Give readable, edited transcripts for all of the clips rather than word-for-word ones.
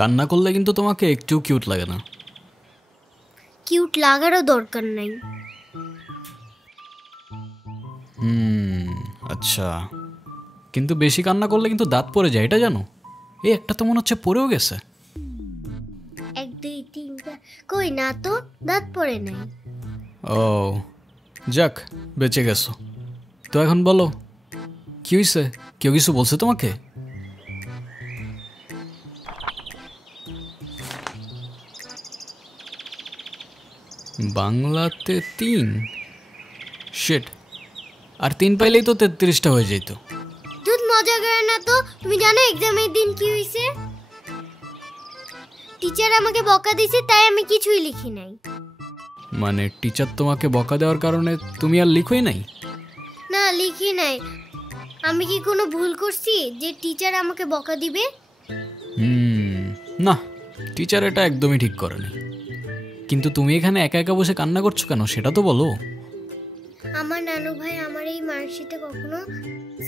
কান্না করলে কিন্তু তোমাকে একটু কিউট লাগে না। কিউট লাগারও দরকার নাই। আচ্ছা, কিন্তু বেশি কান্না করলে কিন্তু দাঁত পড়ে যায়, এটা জানো? এই একটা তো মনে হচ্ছে পড়েও গেছে। 1 2 3 কই না তো, দাঁত পড়ে নাই। ও যাক, বেঁচে গেছো। তো এখন বলো কি হয়েছে? কেউ কিছু বলছে তোমাকে? বাংলাতে 3 শিট, আর 3 পাইলেই তো 33টা হয়ে যেত। তুই মজা করে না তো। তুমি জানো এক্সামের দিন কি হয়েছে? টিচার আমাকে বকা দিয়েছে, তাই আমি কিছুই লিখি নাই। মানে টিচার তোমাকে বকা দেওয়ার কারণে তুমি আর লিখোই নাই? না, লিখি নাই। আমি কি কোনো ভুল করছি যে টিচার আমাকে বকা দিবে? না, টিচার এটা একদমই ঠিক করেনি। কিন্তু তুমি এখানে একা একা বসে কান্না করছো কেন, সেটা তো বলো। আমার নানু ভাই আমার এই মার্কশিটে কখনো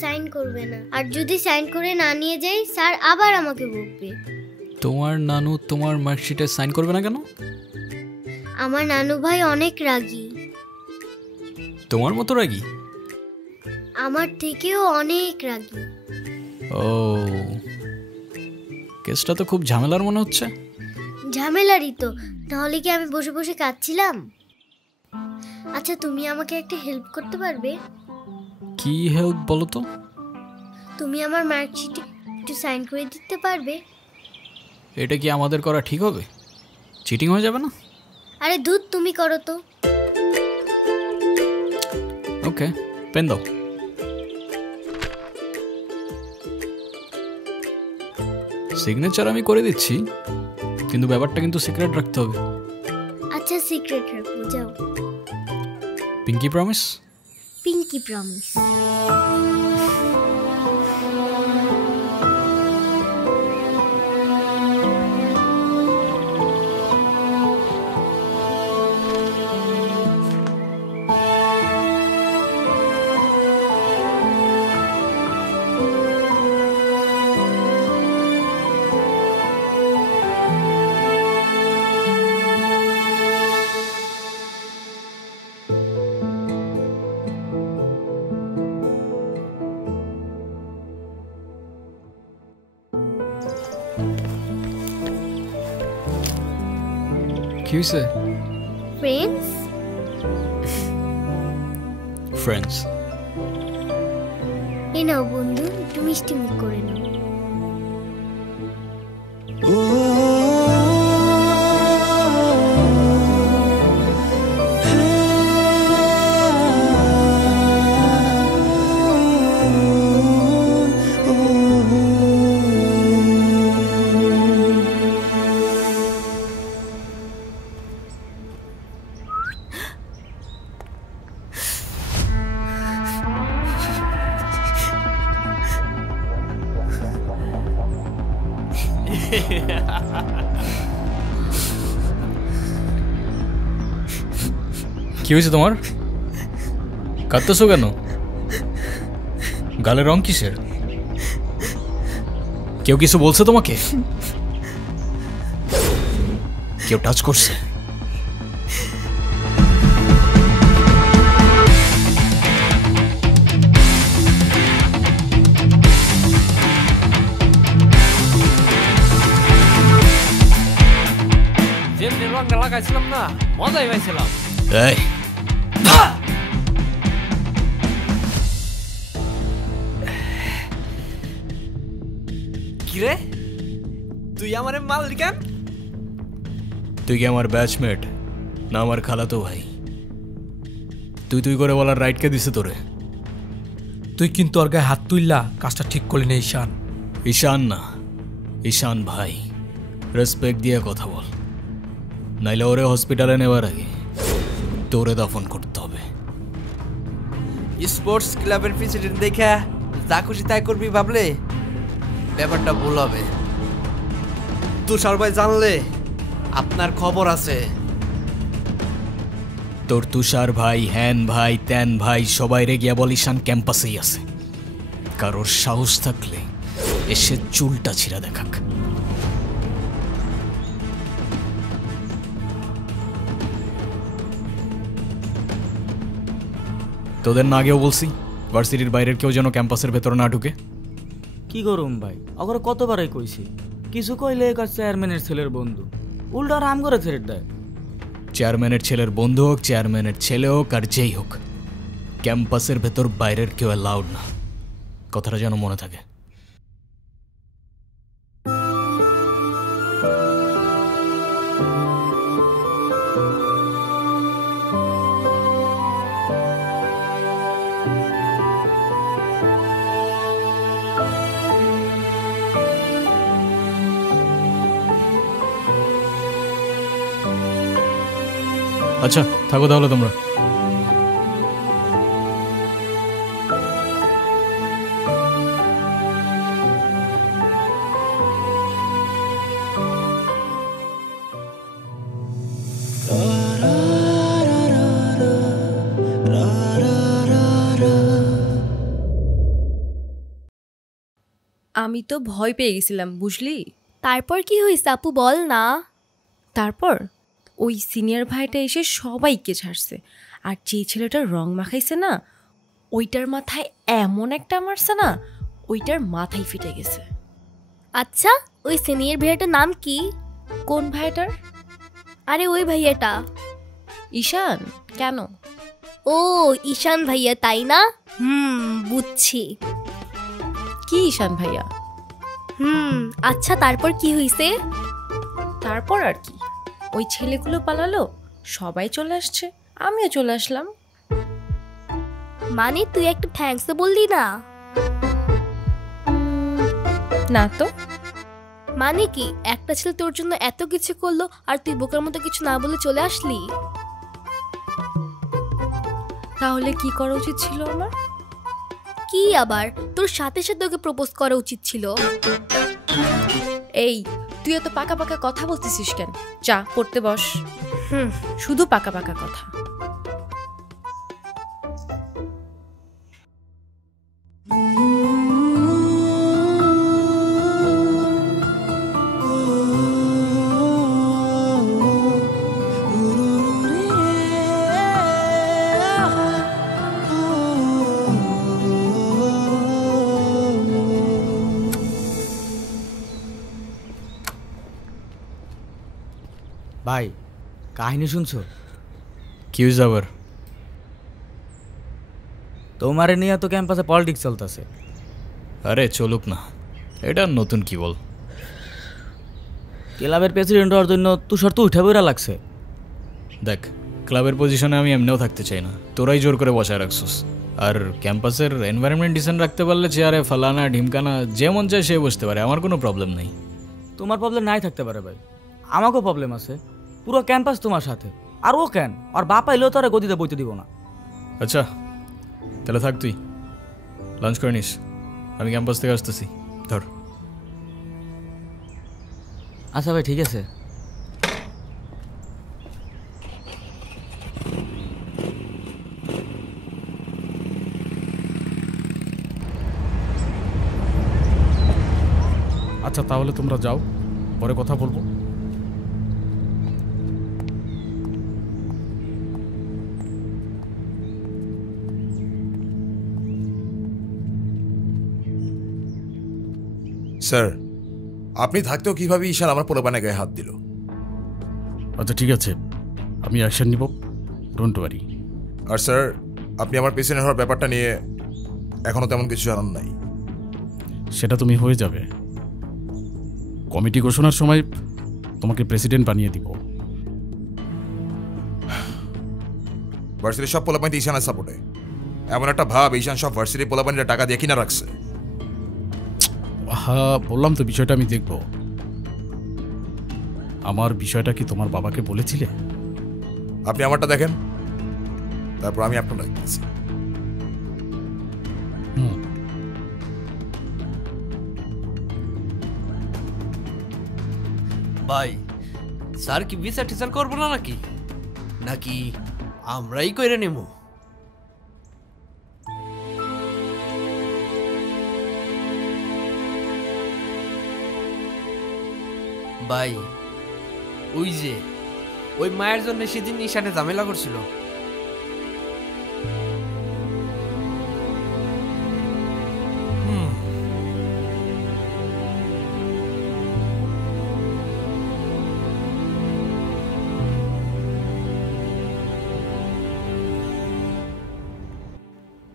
সাইন করবে না, আর যদি সাইন করে না নিয়ে যাই স্যার আবার আমাকে বকবে। তোমার নানু তোমার মার্কশিটে সাইন করবে না কেন? আমার নানু ভাই অনেক রাগী। তোমার মতো রাগী? আমার থেকেও অনেক রাগী। ও, কেসটা তো খুব ঝামেলার মনে হচ্ছে। ঝামেলারই তো, তাহলে কি আমি বসে বসে কাঁদছিলাম? আচ্ছা, তুমি আমাকে একটা হেল্প করতে পারবে? কি হেল্প বলো তো? তুমি আমার মার্কশিটে একটু সাইন করে দিতে পারবে? এটা কি আমাদের করা ঠিক হবে? চিটিং হয়ে যাবে না? আরে দুধ, তুমি করো তো। ওকে, পেন দাও। সিগনেচার আমি করে দিচ্ছি, কিন্তু ব্যাপারটা কিন্তু সিক্রেট রাখতে হবে। আচ্ছা, সিক্রেট রাখবো, যাও। Pinky promise? Pinky promise. কি হয়েছে? ফ্রেন্ডস। ফ্রেন্ডস? এই নাও বন্ধু, একটু মিষ্টি মুখ করে নাও। কি হয়েছে তোমার? কাঁদতেছো কেন? গালে রং কিসের? কেউ কিছু বলছে তোমাকে? কেউ টাচ করছে? যেমনি রংটা লাগাইছিলাম না, মজাই পাইছিলাম। এই কিরে তুই আমারে মারলি কেন? তুই কি আমার ব্যাচমেট না আমার খালাতো ভাই? তুই তুই করে বলার রাইট কে দিছে তোরে? তুই কিন্তু ওর গায়ে হাত তুললা কাজটা ঠিক করলি না ঈশান। ঈশান না, ঈশান ভাই। রেসপেক্ট দিয়ে কথা বল, নাইলে ওরে হসপিটালে নেওয়ার আগে তোরে দাফন করতে হবে। স্পোর্টস ক্লাবের প্রেসিডেন্ট দেখা যা খুশি তাই করবি ভাবলে ব্যাপারটা ভুল হবে। তুষার ভাই জানলে আপনার খবর আছে। তোর তুষার ভাই, হ্যান ভাই, ত্যান ভাই সবাই রে গিয়া বল ঈশান ক্যাম্পাসেই আছে। কারোর সাহস থাকলে এসে চুলটা ছিঁড়া দেখাক। তোদের না আগেও বলছি ভার্সিটির বাইরের কেউ যেন ক্যাম্পাসের ভেতর না ঢুকে। কি করুম ভাই, অগর কতবারই কইছি, কিছু কইলে চেয়ারম্যানের ছেলের বন্ধু, উল্টা রাম করে ছেড়ে দেয়। চেয়ারম্যানের ছেলের বন্ধু হোক, চেয়ারম্যানের ছেলে হোক, আর যেই হোক, ক্যাম্পাসের ভেতর বাইরের কেউ অ্যালাউড না। কথাটা যেন মনে থাকে। আচ্ছা থাকো তাহলে তোমরা। আমি তো ভয় পেয়ে গেছিলাম বুঝলি। তারপর কি হয়েছে আপু বল না। তারপর ওই সিনিয়র ভাইটা এসে সবাইকে ছাড়ছে, আর যেই ছেলেটার রং মাখাইছে না ওইটার মাথায় এমন একটা মারছে না, ওইটার মাথায় ফিটে গেছে। আচ্ছা ওই সিনিয়র ভাইয়াটার নাম কি? কোন ভাইটার? আরে ওই ভাইয়াটা। ঈশান। কেন? ও ঈশান ভাইয়া তাই না? বুঝছি। কি ঈশান ভাইয়া? আচ্ছা তারপর কি হয়েছে? তারপর আর কি, ওই ছেলেগুলো পালালো, সবাই চলে আসছে, আমিও চলে আসলাম। মানে তুই একটা থ্যাঙ্কস বললি না? না তো। মানে কি একটা ছেলে তোর জন্য এত কিছু করলো আর তুই বোকার মতো কিছু না বলে চলে আসলি? তাহলে কি করা উচিত ছিল আমার? কি আবার, তোর সাথে সাথে ওকে প্রপোজ করা উচিত ছিল। এই তুই এত পাকা পাকা কথা বলতেছিস কেন? যা পড়তে বস। শুধু পাকা পাকা কথা। ভাই কাহিনী শুনছো? কি হয়েছে আবার? তোমারে নিয়ে তো ক্যাম্পাসে পলিটিক্স চলতেছে। আরে চলুক না, এটা নতুন কি বল। ক্লাবের প্রেসিডেন্ট হওয়ার জন্য তুষার তো উঠে বইরা লাগছে। দেখ ক্লাবের পজিশনে আমি এমনিও থাকতে চাই না, তোরাই জোর করে বসায় রাখছিস। আর ক্যাম্পাসের এনভায়রনমেন্ট ডিসেন্ট রাখতে পারলে চেয়ারে ফালানা ঢিমকানা যে মন চায় সে বসতে পারে, আমার কোনো প্রবলেম নেই। তোমার প্রবলেম নাই থাকতে পারে ভাই, আমাকেও প্রবলেম আছে। পুরো ক্যাম্পাস তোমার সাথে, আর ও কেন, আর বাপ আইলেও তো আর গদিতে বইতে দিব না। আচ্ছা তাহলে থাক, তুই লাঞ্চ করে নিস, আমি ক্যাম্পাস থেকে আসতেছি। ধর। আচ্ছা ভাই ঠিক আছে। আচ্ছা তাহলে তোমরা যাও, পরে কথা বলবো। স্যার, আপনি থাকতেও কিভাবে ঈশান আমার পোলাপানের গায়ে হাত দিল? আচ্ছা ঠিক আছে, আমি অ্যাকশন নিব, ডোন্ট ওয়ারি। আর স্যার, আপনি আমার প্রেসিডেন্ট হওয়ার ব্যাপারটা নিয়ে এখনো তেমন কিছু জানান নাই। সেটা তুমি হয়ে যাবে। কমিটি ঘোষণার সময় তোমাকে প্রেসিডেন্ট বানিয়ে দিব। ভার্সিটির সব পোলাপানিতে ঈশানের সাপোর্টে। এমন একটা ভাব ঈশান সব ভার্সিটির পোলাপানিরা টাকা দিয়ে কিনা রাখছে। হ্যাঁ, বললাম তো বিষয়টা আমি দেখব। আমার বিষয়টা কি তোমার বাবাকে বলেছিলে? আপনি আমারটা দেখেন, তারপর আমি আপনার দেখতেছি। ভাই, স্যার কি বিচার টিচার করবো না নাকি নাকি আমরাই কইরে নেব? ভাই, ওই যে ওই মায়ের জন্য সেদিন ঈশানে ঝামেলা করছিল।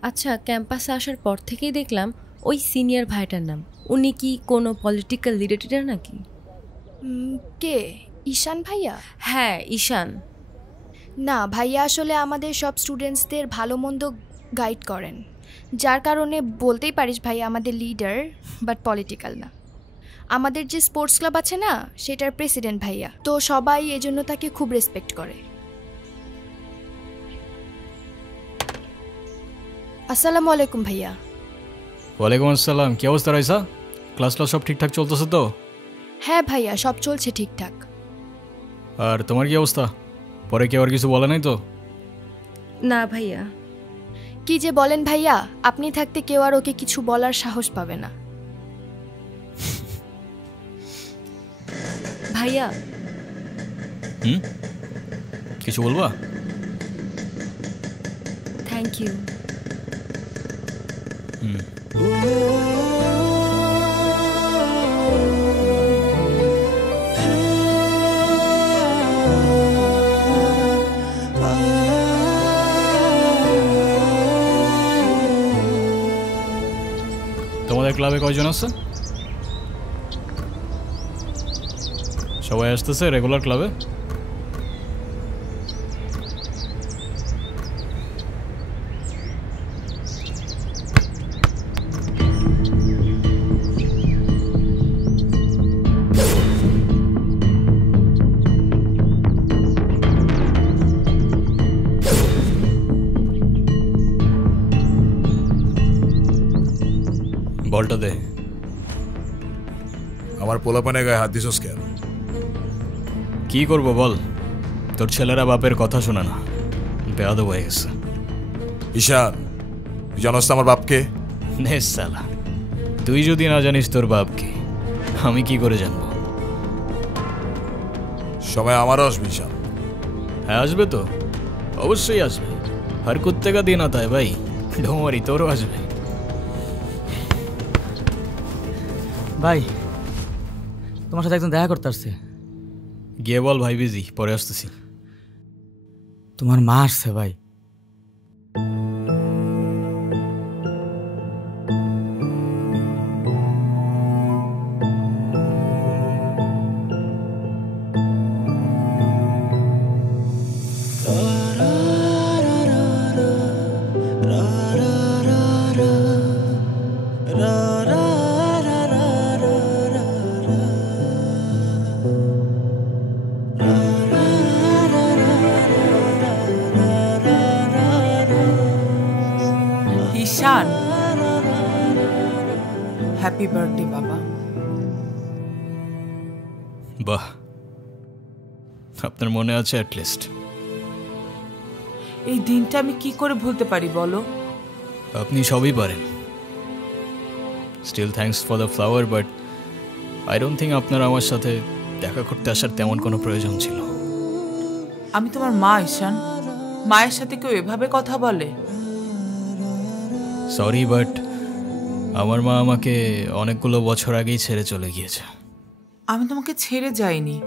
আচ্ছা, ক্যাম্পাসে আসার পর থেকেই দেখলাম ওই সিনিয়র ভাইটার নাম। উনি কি কোনো পলিটিক্যাল রিলেটেড নাকি? কে? ঈশান ভাইয়া? হ্যাঁ, ঈশান। না, ভাইয়া আসলে আমাদের সব স্টুডেন্টসদের ভালো মন্দ গাইড করেন, যার কারণে বলতেই পারিস ভাইয়া আমাদের লিডার, বাট পলিটিক্যাল না। আমাদের যে স্পোর্টস ক্লাব আছে না, সেটার প্রেসিডেন্ট ভাইয়া, তো সবাই এজন্য তাকে খুব রেসপেক্ট করে। আসসালামু আলাইকুম ভাইয়া। ওয়ালাইকুম আসসালাম। কি অবস্থা রাইসা? ক্লাস সব ঠিকঠাক চলতেছে তো? হ্যাঁ ভাইয়া, সব চলছে ঠিকঠাক। আর তোমার কি অবস্থা? পরে কেউ আর কিছু বলে নাই তো? না ভাইয়া। কি যে বলেন ভাইয়া, আপনি থাকতে কেউ আর ওকে কিছু বলার সাহস পাবে না। ভাইয়া, কিছু বলবা? Thank you. তোমাদের ক্লাবে কয়জন আছে? সবাই আসতেছে রেগুলার ক্লাবে? বলটা দে। আমার পোলাপানের গায়ে হাত দিছস কেন? কি করব বল, তোর ছেলেরা বাপের কথা শোনে না, বেয়াদব হয়ে গেছে। ঈশান, তুই জানোস তো আমার বাপকে? নে সালা, তুই যদি না জানিস তোর বাপকে, আমি কি করে জানবো? সময় আমারও আসবে ঈশান। হ্যাঁ আসবে তো, অবশ্যই আসবে। হর কুত্তে কা দিন আতা হ্যায় ভাই, ডোমারি তোরও আসবে। ভাই, তোমার সাথে একজন দেখা করতে আসছে। গিয়ে বল ভাই বিজি, পরে আসতেছি। তোমার মা আসছে ভাই। ঈশান, হ্যাপি বার্থডে বাবা। বাহ, আপনার মনে আছে অ্যাটলিস্ট। এই দিনটা আমি কি করে ভুলতে পারি বলো? আপনি সবই পারেন। Still thanks for the flower, but I don't think আপনার আমার সাথে দেখা করতে আসার তেমন কোনো প্রয়োজন ছিল। আমি তোমার মা ঈশান, মায়ের সাথে কেউ এভাবে কথা বলে? সরি, বাট আমার মা আমাকে অনেকগুলো বছর আগেই ছেড়ে চলে গিয়েছে। আমি তোমাকে ছেড়ে যাইনি,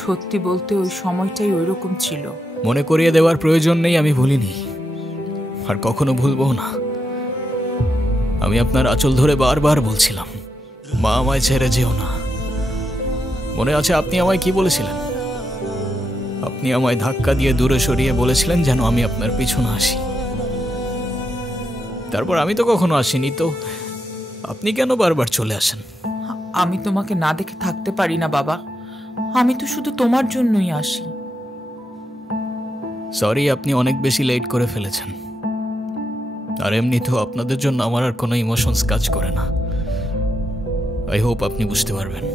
সত্যি বলতে ওই সময়টাই ওইরকম ছিল। মনে করিয়ে দেওয়ার প্রয়োজন নেই, আমি ভুলিনি আর কখনো ভুলবো না। আমি আপনার আঁচল ধরে বারবার বলছিলাম, মা আমায় ছেড়ে যেও না। মনে আছে আপনি আমায় কি বলেছিলেন? আপনি আমায় ধাক্কা দিয়ে দূরে সরিয়ে বলেছিলেন যেন আমি আপনার পিছনে আসি। তারপর আমি তো কখনো আসিনি, তো আপনি কেন বারবার চলে আসেন? আমি তোমাকে না দেখে থাকতে পারি না বাবা, আমি তো শুধু তোমার জন্যই আসি। সরি, আপনি অনেক বেশি লেট করে ফেলেছেন। আর এমনিতেও আপনাদের জন্য আমার আর কোনো ইমোশনস কাজ করে না। আই হোপ আপনি বুঝতে পারবেন।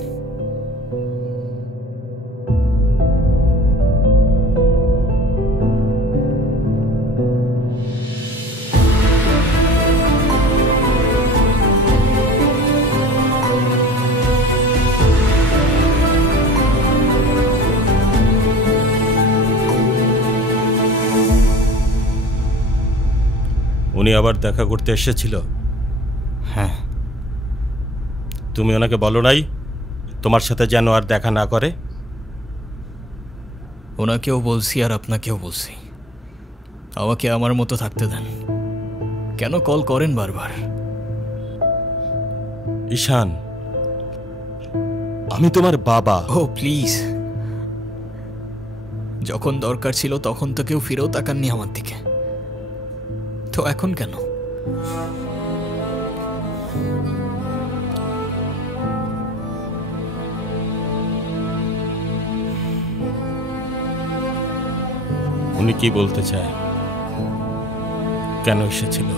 উনি আবার দেখা করতে এসেছিল? হ্যাঁ। তুমি ওনাকে বলো নাই তোমার সাথে যেন আর দেখা না করে? ওনাকেও বলছি আর আপনাকেও বলছি, আমাকে আমার মতো থাকতে দেন। কেন কল করেন বারবার? ঈশান, আমি তোমার বাবা। ও প্লিজ, যখন দরকার ছিল তখন তো কেউ ফিরেও তাকাননি আমার দিকে, তো এখন কেন? উনি কি বলতে চায়? কেন এসেছিল?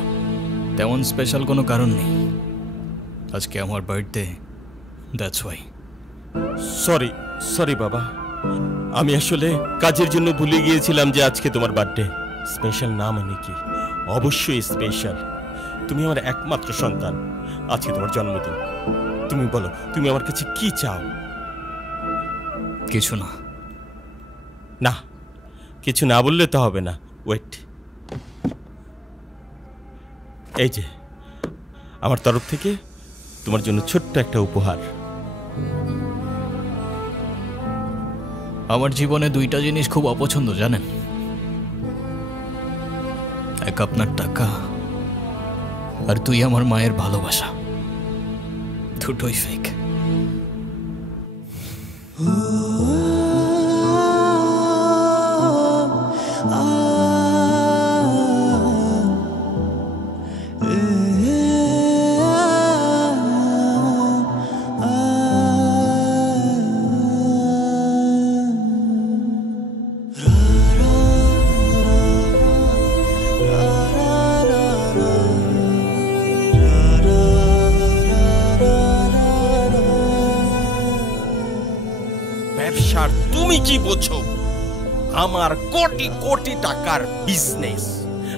তেমন স্পেশাল কোনো কারণ নেই, আজকে আমার birthday, that's why. Sorry sorry বাবা, আমি আসলে কাজের জন্য ভুলে গিয়েছিলাম যে আজকে তোমার বার্থডে। স্পেশাল না মানে কি? অবশ্যই স্পেশাল। তুমি আমার একমাত্র সন্তান, আজকে তোমার জন্মদিন। তুমি বলো, তুমি আমার কাছে কি চাও? কিছু না। না, কিছু না বললে তো হবে না। ওয়েট, এই যে আমার তরফ থেকে তোমার জন্য ছোট্ট একটা উপহার। আমার জীবনে দুইটা জিনিস খুব অপছন্দ জানেন, এক আপনার টাকা আর তুই আমার মায়ের ভালোবাসা, দুটোই ফেক। ব্যবসার তুমি কি বোঝো? আমার কোটি কোটি টাকার বিজনেস,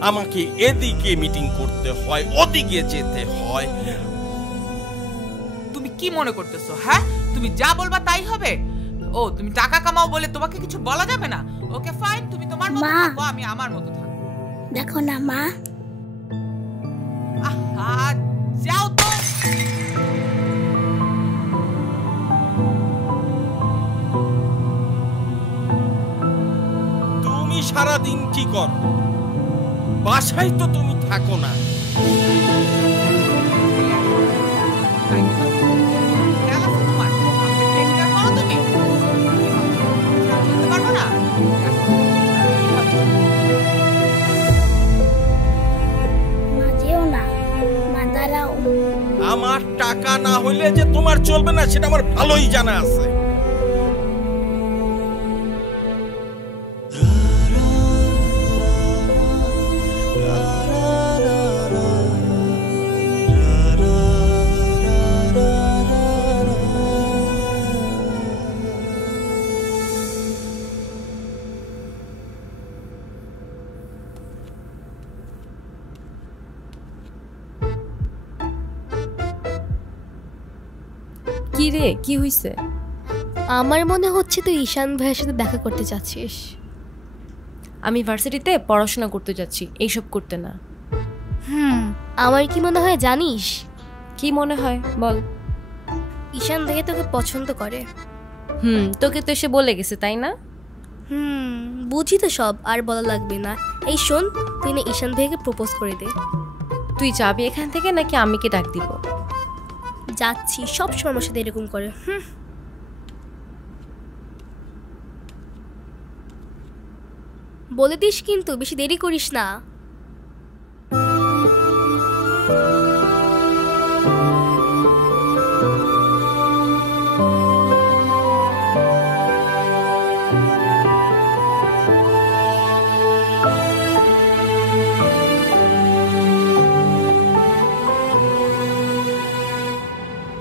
আমাকে এদিকে মিটিং করতে হয়, ওদিকে যেতে হয়। তুমি কি মনে করতেছো? হ্যাঁ, তুমি যা বলবা তাই হবে? ও, তুমি টাকা কামাও বলে তোমাকে কিছু বলা যাবে না? ওকে ফাইন, তুমি তোমার মতো থাকো, আমি আমার মতো থাকবো। দেখো না মা, আহা, যাও তো। তুমি সারাদিন কি কর? বাসায় তো তুমি থাকো না। আমার টাকা না হইলে যে তোমার চলবে না সেটা আমার ভালোই জানা আছে। কি রে, কি হইছে? আমার মনে হচ্ছে তুই ঈশান ভাইয়ের সাথে দেখা করতে চাচ্ছিস। আমি ভার্সিটিতে পড়াশোনা করতে যাচ্ছি, এইসব করতে না। আমার কি মনে হয় জানিস? কি মনে হয় বল। ঈশান ভাইয়া তোকে পছন্দ করে। তোকে তো এসে বলে গেছে তাই না? বুঝি তো সব, আর বলা লাগবে না। এই শোন, তুই না ঈশান ভাইকে প্রপোজ করে দে। তুই যাবি এখান থেকে নাকি আমিকে ডাক দিব? যাচ্ছি, সব সময় আমার সাথে এরকম করে। বলে দিস কিন্তু, বেশি দেরি করিস না।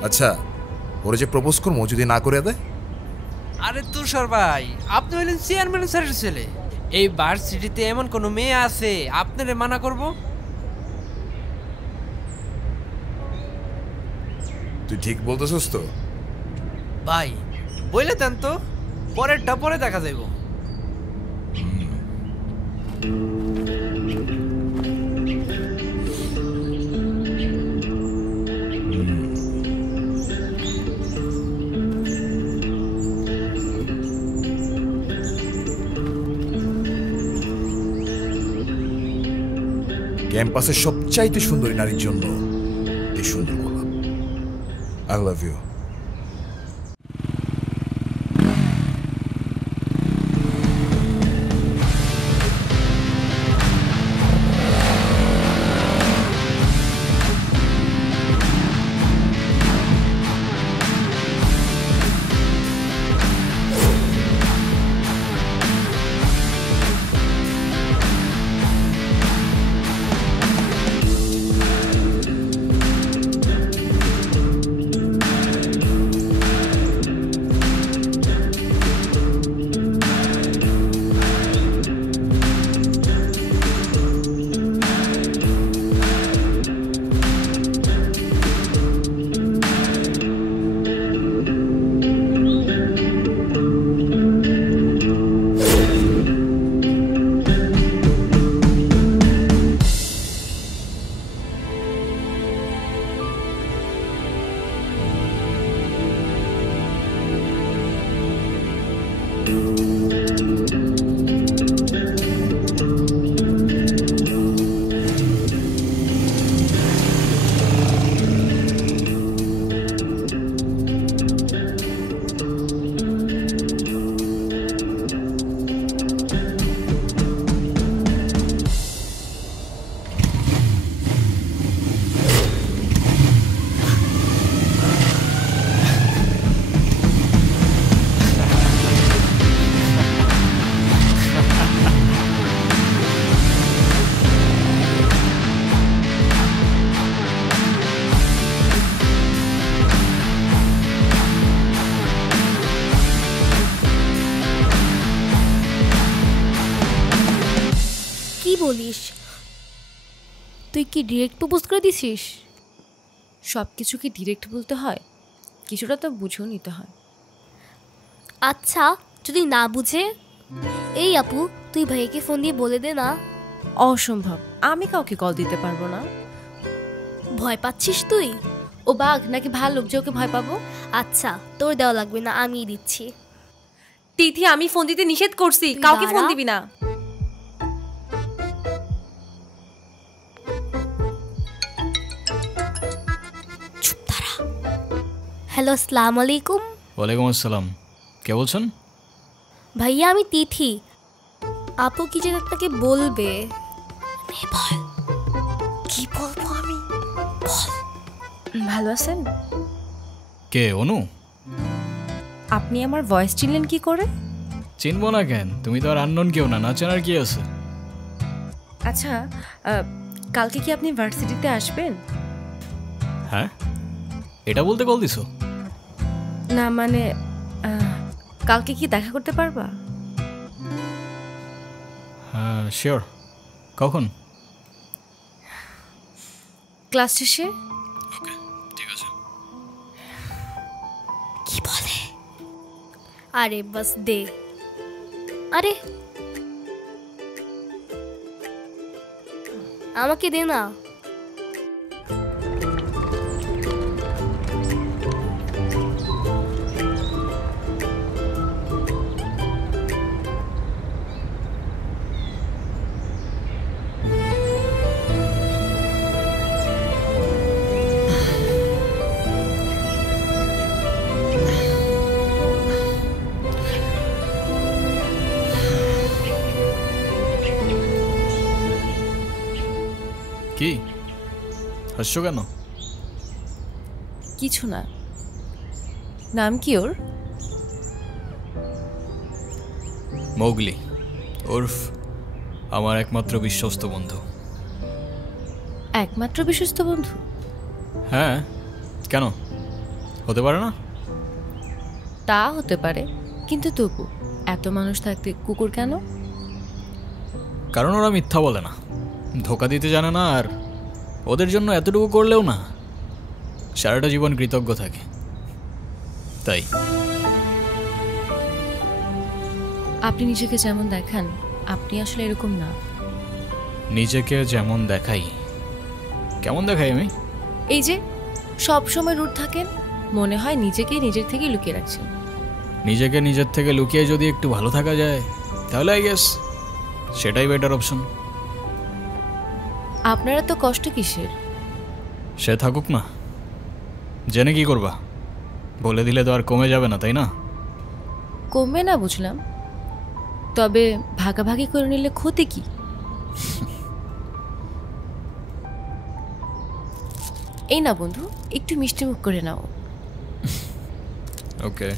আচ্ছা, ওরে যে প্রপোজ করবো যদি না করে দেয়? আরে তুষার ভাই, আপনি হলেন চেয়ারম্যান স্যারের ছেলে। এই ভার্সিটিতে এমন কোনো মেয়ে আছে আপনারে মানা করব? তুই ঠিক বলতেছিস তো? ভাই বলে দেন তো, পরেরটা পরে দেখা যাইব। ক্যাম্পাসের সবচাইতে সুন্দরী নারীর জন্য এই সুন্দর গোলাপ। I love you. বলিস? তুই কি ডিরেক্ট প্রপোজ করে দিছিস? সব কিছু কি ডিরেক্ট বলতে হয়? কিছুটা তো বুঝেও নিতে হয়। আচ্ছা, যদি না বুঝে? এই আপু, তুই ভাইকে ফোন দিয়ে বলে দে না। অসম্ভব, আমি কাউকে কল দিতে পারবো না। ভয় পাচ্ছিস তুই? ও বাঘ নাকি ভাল্লুক যে ওকে ভয় পাবো? আচ্ছা, তোর দেওয়া লাগবে না, আমিই দিচ্ছি। তিথি, আমি ফোন দিতে নিষেধ করছি, কাউকে ফোন দিবি না। হ্যালো, আসসালামু আলাইকুম। ওয়ালাইকুম আসসালাম। কে বলছেন? ভাইয়া, আমি তিথি। আপু কি যেন আপনাকে বলবে। বল। কি বলবো আমি? বল। ভালো আছেন? কে? অনু? আপনি আমার ভয়েস চিনলেন কি করে? চিনবো না কেন? তুমি তো আর আননোন কেউ না, না চেনার কি আছে? আচ্ছা, কালকে কি আপনি ভার্সিটিতে আসবেন? হ্যাঁ, এটা বলতে কল দিছো? না মানে কালকে কি দেখা করতে পারবা? হ্যাঁ শিওর। কখন? ক্লাস শেষে। ওকে, ঠিক আছে। কি বলে? আরে বাস দে। আরে আমাকে দে না। হাসছো কেন? কিছু না। নাম কি ওর? মৌগলি, ওরফ আমার একমাত্র বিশ্বস্ত বন্ধু। একমাত্র বিশ্বস্ত বন্ধু? হ্যাঁ, কেন হতে পারে না? তা হতে পারে, কিন্তু তবু এত মানুষ থাকতে কুকুর কেন? কারণ ওরা মিথ্যা বলে না, ধোকা দিতে জানে না, আর ওদের জন্য এতটুকু করলেও না সারাটা জীবন কৃতজ্ঞ থাকে, তাই। আপনি নিজেকে যেমন দেখান আপনি আসলে এরকম না। নিজেকে যেমন দেখাই? কেমন দেখাই আমি? এই যে সব সময় রুট থাকেন, মনে হয় নিজেকে নিজের থেকে লুকিয়ে রাখছেন। নিজেকে নিজের থেকে লুকিয়ে যদি একটু ভালো থাকা যায় তাহলে আই গেস সেটাই বেটার অপশন। আপনারা তো কষ্ট কিসের? সে থাকুক না, জেনে কি করবা? বলে দিলে তো আর কমে যাবে না, তাই না? কমবে না বুঝলাম, তবে ভাগাভাগি করে নিলে ক্ষতি কি? এই না বন্ধু, একটু মিষ্টি মুখ করে নাও। ওকে।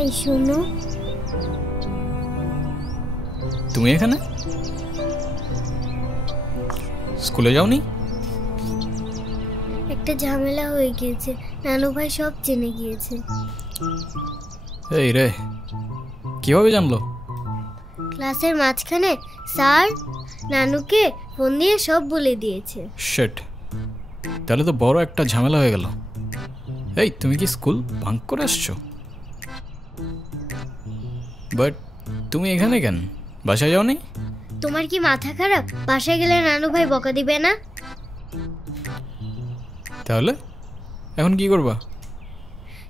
এই শোনো, তুমি এখানে? স্কুলে যাওনি? একটা ঝামেলা হয়ে গিয়েছে, নানু ভাই সব জেনে গিয়েছে। এই রে, কিভাবে জানলো? ক্লাসের মাঝখানে স্যার নানুকে ফোন দিয়ে সব বলে দিয়েছে। শিট, তাহলে তো বড় একটা ঝামেলা হয়ে গেল। এই, তুমি কি স্কুল ভাঙ করে আসছো? বাট তুমি এখানে কেন? বাসায় যাওনি? তোমার কি মাথা খারাপ? বাসায় গেলে নানু ভাই বকা দিবে না? তাহলে এখন কি করবা?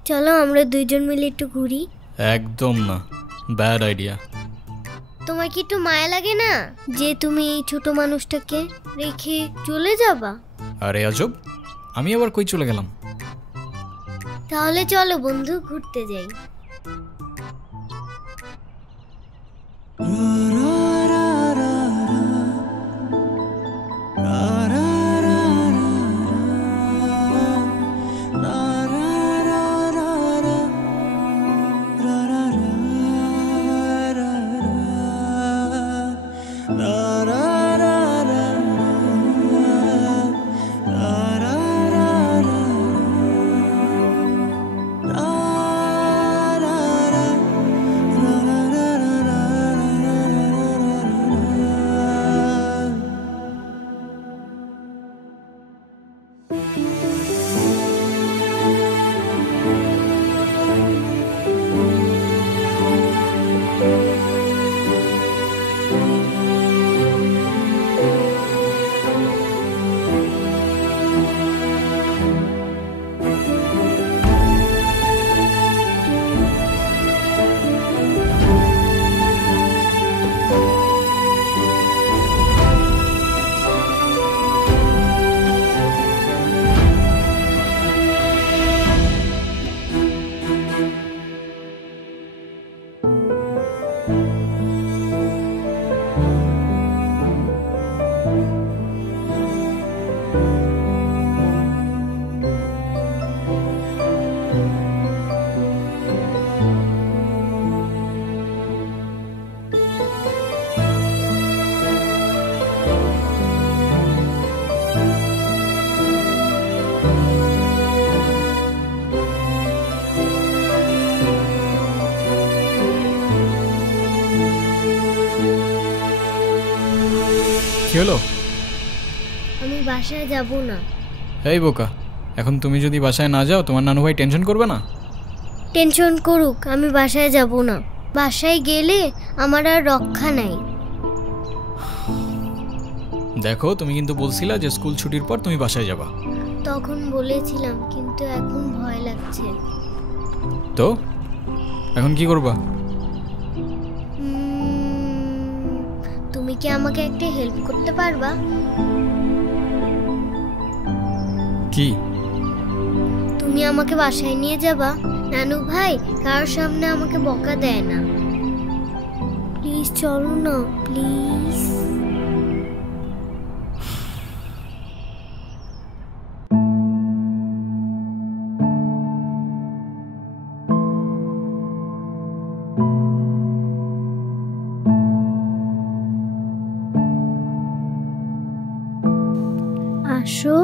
চলো আমরা দুইজন মিলে একটু ঘুরি। একদম না, ব্যাড আইডিয়া। তোমার কি একটু মায়া লাগে না যে তুমি এই ছোট মানুষটাকে রেখে চলে যাবা? আরে আজব, আমি আবার কই চলে গেলাম? তাহলে চলো বন্ধু, ঘুরতে যাই। কি হলো? আমি বাসায় যাব না। এই বোকা, এখন তুমি যদি বাসায় না যাও তোমার নানু ভাই টেনশন করবে না? টেনশন করুক, আমি বাসায় যাব না। বাসায় গেলে আমার আর রক্ষা নাই। দেখো, তুমি কিন্তু বলছিলা যে স্কুল ছুটির পর তুমি বাসায় যাবা। তখন বলেছিলাম, কিন্তু এখন ভয় লাগছে। তো এখন কি করবা? তুমি কি আমাকে একটা হেল্প করতে পারবা? কি? তুমি আমাকে বাসায় নিয়ে যাবা? নানু ভাই কারোর সামনে আমাকে বকা দেয় না। প্লিজ চলো না, প্লিজ। আসো।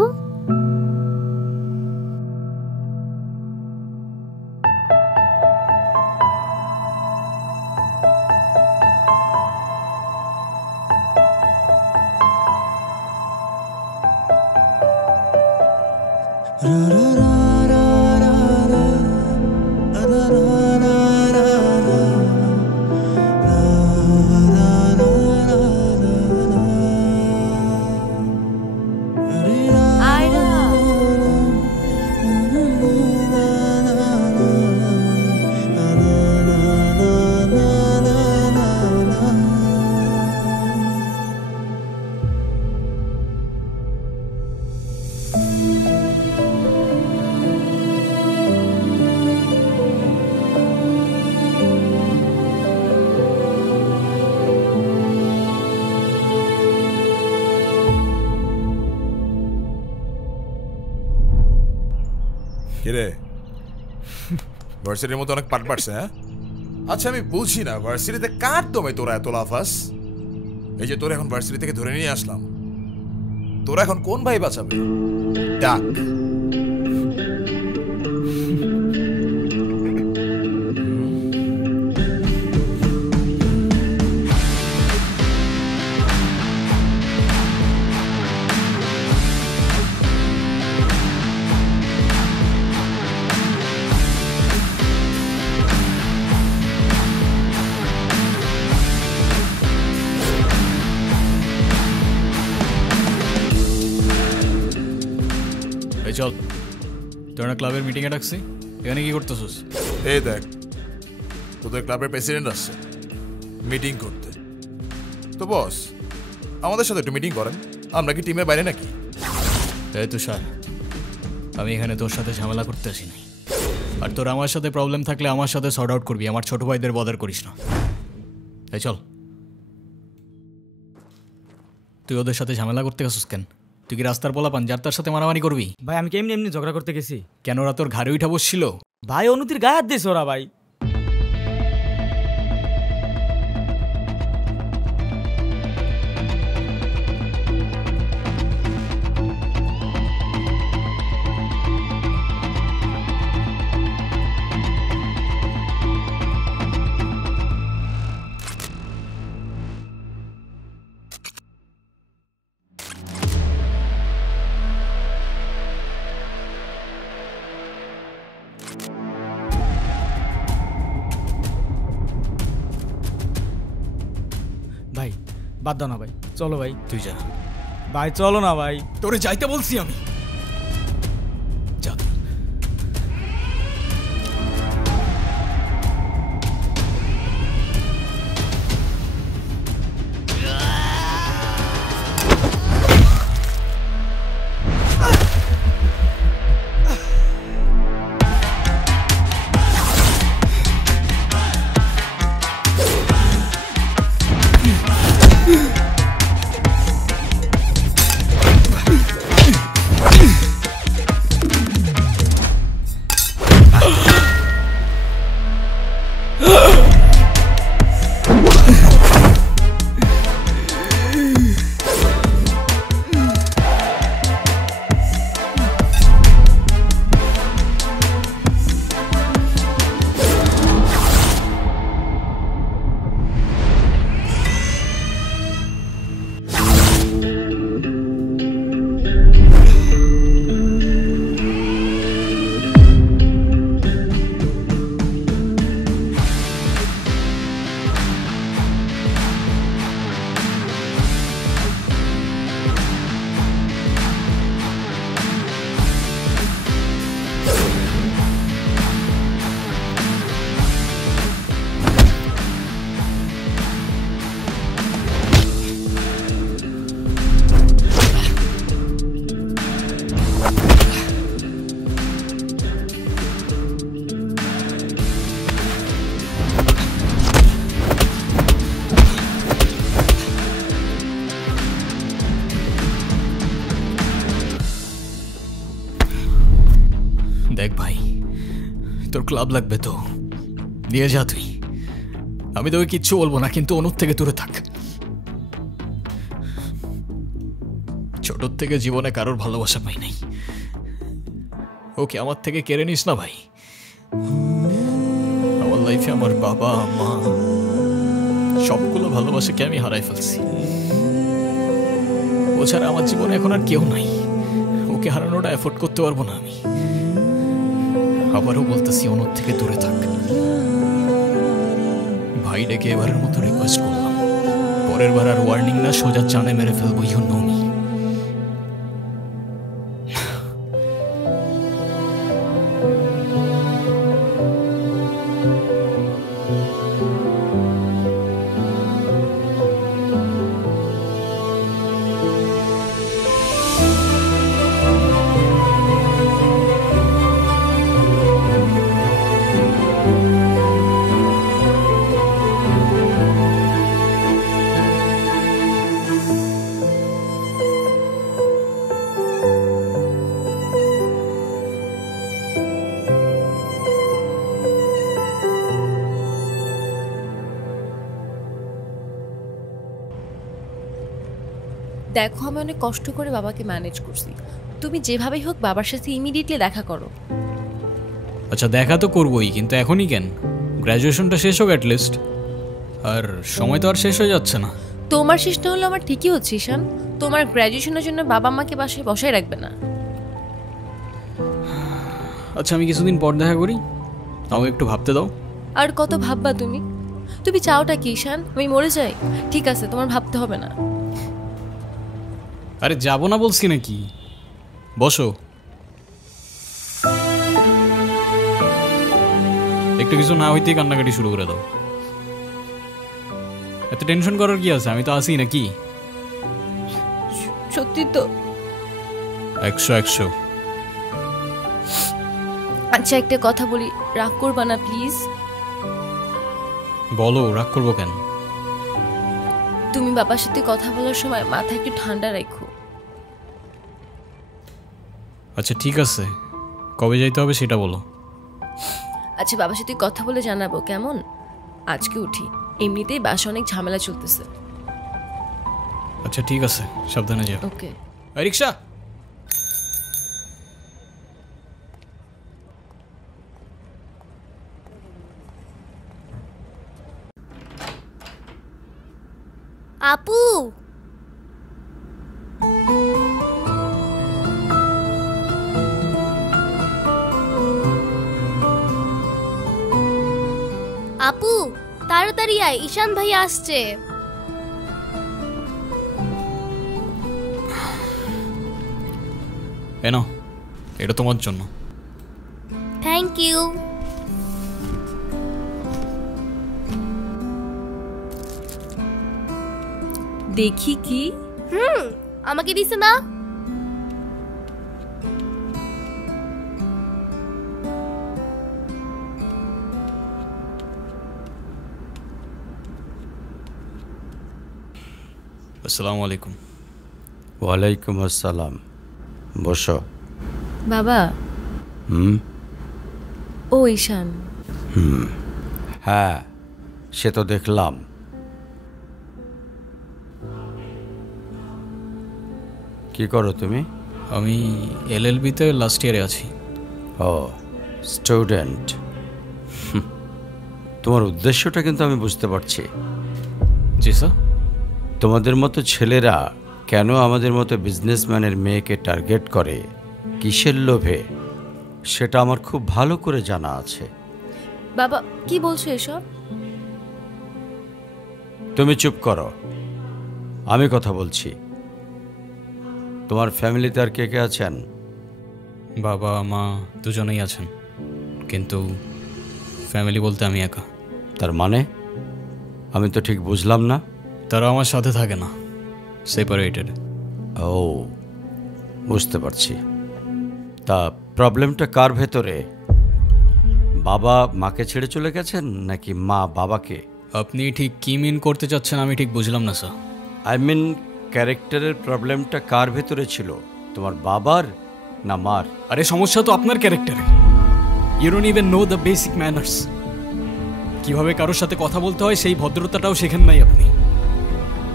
কিরে, ভার্সিটির মতো অনেক পাট পাটছে? হ্যাঁ, আচ্ছা আমি বুঝি না ভার্সিটিতে কার দমে তোরা এত লাফাস? এই যে তোরা এখন ভার্সিটি থেকে ধরে নিয়ে আসলাম, তোরা এখন কোন ভাই বাঁচাবে? ডাক। চল, তোরা ক্লাবের মিটিংয়ে ডাকছি, এখানে কি করতেছিস? এই দেখ, তোদের ক্লাবের প্রেসিডেন্ট আসছে মিটিং করতে। তো বস আমাদের সাথে একটু মিটিং করেন, আমরা কি টিমের বাইরে নাকি? এই তুষার, আমি এখানে তোর সাথে ঝামেলা করতে আসি নাই। আর তোর আমার সাথে প্রবলেম থাকলে আমার সাথে সর্ট আউট করবি, আমার ছোট ভাইদের বদার করিস না। এই চল। তুই ওদের সাথে ঝামেলা করতে গেছিস কেন? তুই কি রাস্তার পোলাপান যার তার সাথে মারামারি করবি? ভাই আমি কেমনি এমনি ঝগড়া করতে গেছি? কেন, ওরা তোর ঘাড়ে উঠা বসছিল? ভাই অনুতির গায়ে হাত দিয়েছে ওরা। ভাই ভাই বাদ দাও না ভাই, চলো ভাই। তুই যা ভাই, চলো না ভাই। তোরে যাইতে বলছি আমি। যা। তোর ক্লাব লাগবে তো নিয়ে যা তুই, আমি তোকে কিচ্ছু বলবো না, কিন্তু অনুর থেকে দূরে থাক। ছোটোর থেকে জীবনে কারোর ভালোবাসা পাই নাই, ওকে আমার থেকে কেড়ে নিস না ভাই। আমার লাইফে আমার বাবা মা সবগুলো ভালোবাসাকে আমি হারাই ফেলছি, ও ছাড়া আমার জীবনে এখন আর কেউ নাই, ওকে হারানোটা এফোর্ড করতে পারবো না আমি। আবারও বলতেছি অনুর থেকে দূরে থাক। ভাই ডেকে এবারের মতো রিকোয়েস্ট করলাম, পরের বার আর ওয়ার্নিং না, সোজা চানে মেরে ফেলবো। You know me. দেখো আমি অনেক কষ্ট করে বাবাকে ম্যানেজ করছি, তুমি যেভাবেই হোক বাবার সাথে ইমিডিয়েটলি দেখা করো। আচ্ছা দেখা তো করবোই, কিন্তু এখনই কেন? গ্র্যাজুয়েশনটা শেষ হোক অ্যাটলিস্ট, আর সময় তো আর শেষ হয়ে যাচ্ছে না। তোমার শেষ না হলো আমার ঠিকই হচ্ছে ঈশান, তোমার গ্র্যাজুয়েশনের জন্য বাবা মাকে বাসায় বসায় রাখবে না। আচ্ছা আমি কিছুদিন পর দেখা করি, আমাকে একটু ভাবতে দাও। আর কত ভাববা তুমি? তুমি চাওটা কি ঈশান, আমি মরে যাই? ঠিক আছে তোমার ভাবতে হবে না। আরে যাবো না বলছি নাকি, বসো। একটু কিছু না হইতেই কান্নাকাটি শুরু করে দাও। এত টেনশন করার কি আছে, আমি তো আসি নাকি। সত্যি তো? 100 আচ্ছা একটা কথা বলি, রাগ করবা না প্লিজ? বলো, রাগ করবো কেন? তুমি বাবার সাথে কথা বলার সময় মাথা একটু ঠান্ডা রাখো। আচ্ছা ঠিক আছে, কবে যাইতে হবে সেটা বলো। আচ্ছা বাবার সাথে কথা বলে জানাবো কেমন? আজকে উঠি, এমনিতেই বাসা অনেক ঝামেলা চলতেছে। আচ্ছা ঠিক আছে, সাবধানে যাও। ওকে। রিক্সা। আপু আপু তাড়াতাড়ি আয়, ঈশান ভাই আসছে। এনো, এটা তোমার জন্য। Thank you. দেখি কি? আমাকে দিছে না? আসসালামু আলাইকুম। ওয়ালাইকুম আসসালাম, বসো। বাবা। হুম। ও ঈশান। হ্যাঁ সে তো দেখলাম। কি করো তুমি? আমি LLB-তে লাস্ট ইয়ারে আছি। ও স্টুডেন্ট। তোমার উদ্দেশ্যটা কিন্তু আমি বুঝতে পারছি। জি স্যার। তোমাদের মতো ছেলেরা কেন আমাদের মতো বিজনেসম্যানের মেয়েকে টার্গেট করে, কিসের লোভে, সেটা আমার খুব ভালো করে জানা আছে। বাবা কি বলছো এসব? তুমি চুপ করো, আমি কথা বলছি। তোমার ফ্যামিলিতে আর কে কে আছেন? বাবা মা দুজনেই আছেন, কিন্তু ফ্যামিলি বলতে আমি একা। তার মানে আমি তো ঠিক বুঝলাম না। তারা আমার সাথে থাকে না, সেপারেটেড। ও বুঝতে পারছি। তা প্রবলেমটা কার ভেতরে? বাবা মাকে ছেড়ে চলে গেছেন নাকি মা বাবাকে? আপনি ঠিক কি মিন করতে চাচ্ছেন আমি ঠিক বুঝলাম না স্যার। আই মিন ক্যারেক্টারের প্রবলেমটা কার ভেতরে ছিল, তোমার বাবার না মার? আরে সমস্যা তো আপনার ক্যারেক্টারে। You don't even know the basic manners. কিভাবে কারোর সাথে কথা বলতে হয় সেই ভদ্রতাটাও শেখেন নাই আপনি।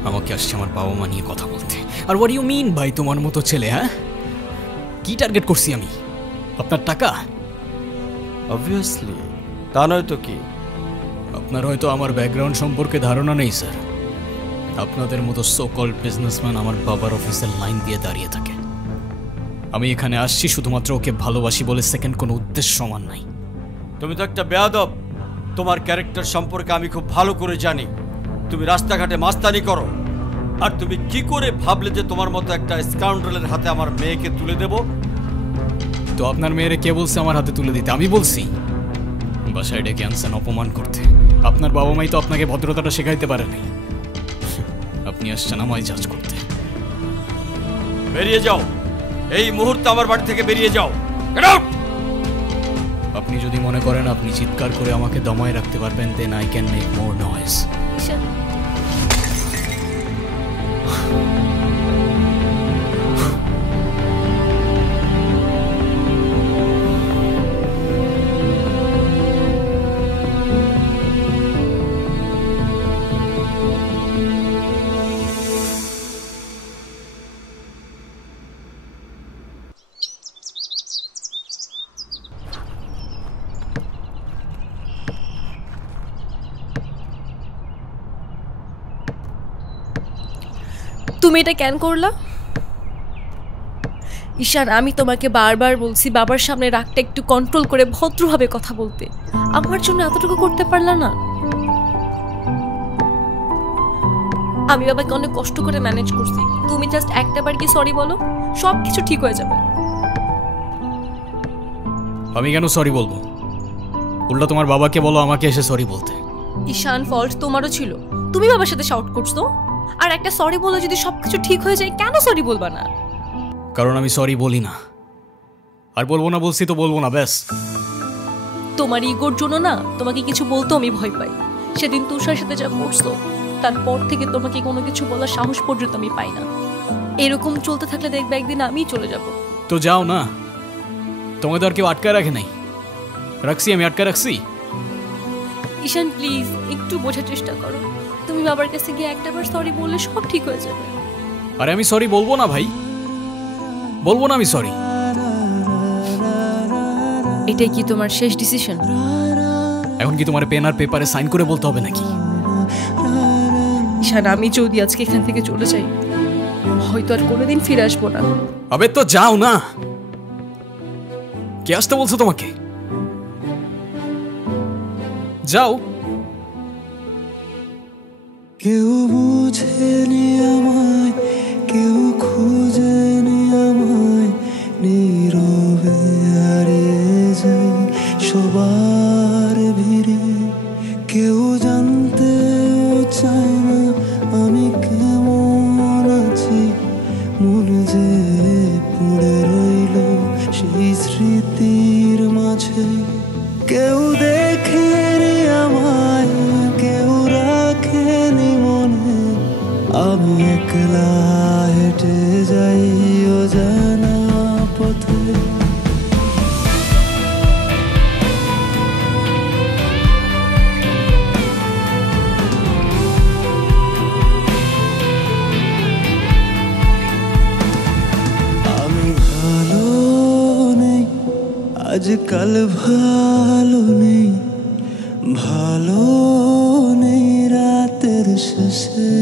আমাকে আসছে আমার বাবা মা নিয়ে কথা বলতে। আর হোয়াট ইউ মিন ভাই তোমার মতো ছেলে? হ্যাঁ, কি টার্গেট করছি আমি? আপনার টাকা? অবভিয়াসলি, তা নয় তো কি। আপনার হয়তো আমার ব্যাকগ্রাউন্ড সম্পর্কে ধারণা নেই স্যার। আপনাদের মতো সো কল্ড বিজনেসম্যান আমার বাবার অফিসের লাইন দিয়ে দাঁড়িয়ে থাকে। আমি এখানে আসছি শুধুমাত্র ওকে ভালোবাসি বলে, সেকেন্ড কোনো উদ্দেশ্য সমান নাই। তুমি তো একটা বেয়াদব। তোমার ক্যারেক্টার সম্পর্কে আমি খুব ভালো করে জানি। তুমি রাস্তাঘাটে মাস্তানি করো, আর তুমি কি করে ভাবলে যে তোমার মতো একটা স্কাউন্ডারের হাতে আমার মেয়েকে তুলে দেব? তো আপনার মেয়েরে কে বলছে আমার হাতে তুলে দিতে? আমি বলছি? বাসায় ডেকে আনছেন অপমান করতে। আপনার বাবা মাই তো আপনাকে ভদ্রতাটা শেখাইতে পারেনি। আপনি আসছেন আমায় জাজ করতে। বেরিয়ে যাও, এই মুহূর্তে আমার বাড়ি থেকে বেরিয়ে যাও। Get out! আপনি যদি মনে করেন আপনি চিৎকার করে আমাকে দমায় রাখতে পারবেন, then I can make more noise. তুমি এটা কেন করলা? ঈশান, আমি তোমাকে বারবার বলছি বাবার সামনে রাগটা একটু কন্ট্রোল করে ভদ্রভাবে কথা বলতে। আমার জন্য এতটুকু করতে পারলা না? আমি বাবাকে অনেক কষ্ট করে ম্যানেজ করছি। তুমি জাস্ট একটাবার কি সরি বলো, সব কিছু ঠিক হয়ে যাবে। আমি কেন সরি বলবো? উল্টা তোমার বাবাকে বলো আমাকে এসে সরি বলতে। ঈশান, ফল্ট তোমারও ছিল। তুমি বাবার সাথে শাউট করছো, আর একটা সরি বলে যদি সবকিছু ঠিক হয়ে যায়, কেন সরি বলবা না? কারণ আমি সরি বলি না, আর বলবো না। বলছি তো বলবো না, ব্যাস। তোমার ইগোর জন্য না তোমাকে কিছু বলতে আমি ভয় পাই। সেদিন তুষার সাথে যা করছো, তারপর থেকে তোমাকে কোনো কিছু বলার সাহস পর্যন্ত আমি পাই না। এরকম চলতে থাকলে দেখবে একদিন আমিই চলে যাব। তো যাও না, তোমাকে তো আর কেউ আটকায় রাখে নাই। রাখছি, আমি আটকায় রাখছি। ঈশান প্লিজ একটু বোঝার চেষ্টা করো। তুমি বাবার কাছে গিয়ে একটাবার সরি বললে সব ঠিক হয়ে যাবে। আরে আমি সরি বলবো না ভাই, বলবো না আমি সরি। এটাই কি তোমার শেষ ডিসিশন? এখন কি তোমার পেন আর পেপারে সাইন করে বলতে হবে নাকি? ঈশান, আমি যদি আজকে এখান থেকে চলে যাই, হয়তো আর কোনোদিন ফিরে আসবো না। আবে তো যাও না। কে আসতে বলছো তোমাকে? যাও। কেউ বুঝেনি আমায়, কেউ খুঁজেনি আমায়, নীরবে হারিয়ে যাই সবার ভিড়ে। কেউ জানতেও চায় না আমি কেমন আছি, মন যে পড়ে রইল সেই স্মৃতির মাঝে। কেউ দেখেনি আমায়, কেউ রাখেনি মনে, আমি একলা হেঁটে যাই অজানা পথে। আমি ভালো নেই, আজকাল ভালো নেই, ভালো নেই রাতের শেষে।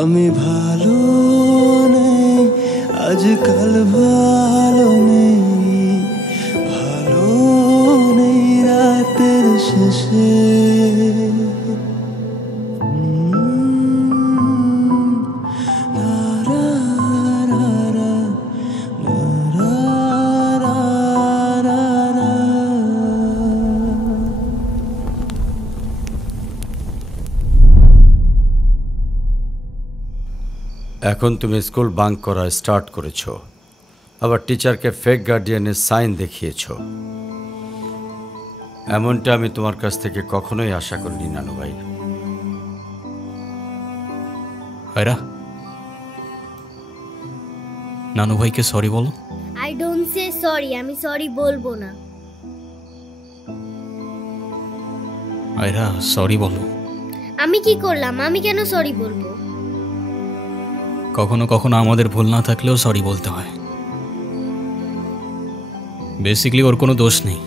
আমি ভালো নেই, আজকাল ভালো নেই, ভালো নেই রাতের শেষে। এখন তুমি স্কুল বাঙ্ক করা স্টার্ট করেছো, আবার টিচারকে ফেক গার্ডিয়ানের সাইন দেখিয়েছো। এমনটা আমি তোমার কাছ থেকে কখনোই আশা করিনি নানু ভাই। নানু ভাইকে সরি বলো। আই ডোন্ট সে সরি, আমি সরি বলবো না। আয়রা সরি বলো। আমি কি করলাম? আমি কেন সরি বলবো? কখনো কখনো আমাদের ভুল না থাকলেও সরি বলতে হয়। বেসিক্যালি ওর কোনো দোষ নেই।